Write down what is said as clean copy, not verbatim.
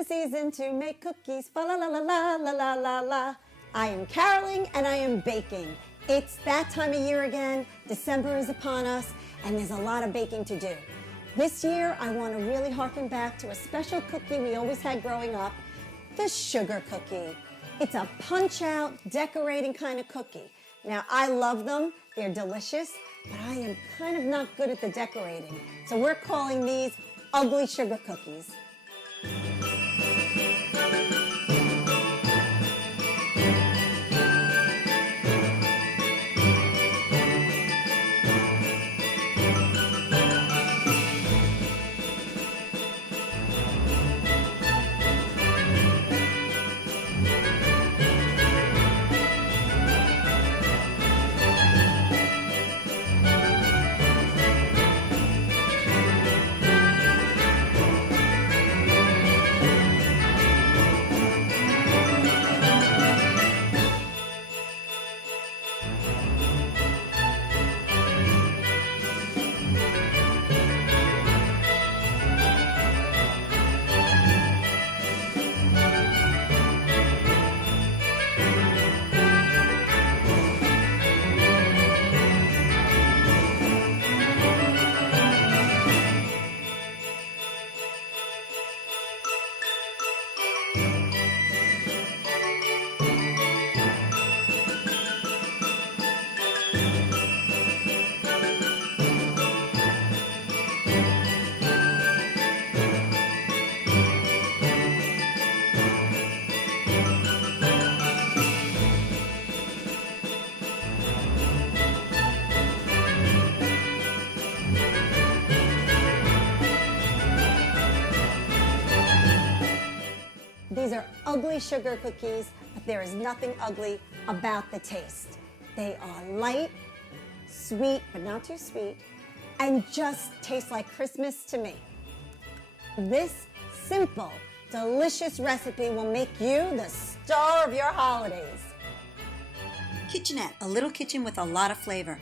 the season to make cookies. Fa la la la la la la la la. I am caroling and I am baking. It's that time of year again. December is upon us and there's a lot of baking to do. This year I want to really harken back to a special cookie we always had growing up, the sugar cookie. It's a punch-out, decorating kind of cookie. Now, I love them. They're delicious, but I am kind of not good at the decorating. So we're calling these ugly sugar cookies. These are ugly sugar cookies, but there is nothing ugly about the taste. They are light, sweet, but not too sweet, and just taste like Christmas to me. This simple, delicious recipe will make you the star of your holidays. Kitchenette, a little kitchen with a lot of flavor.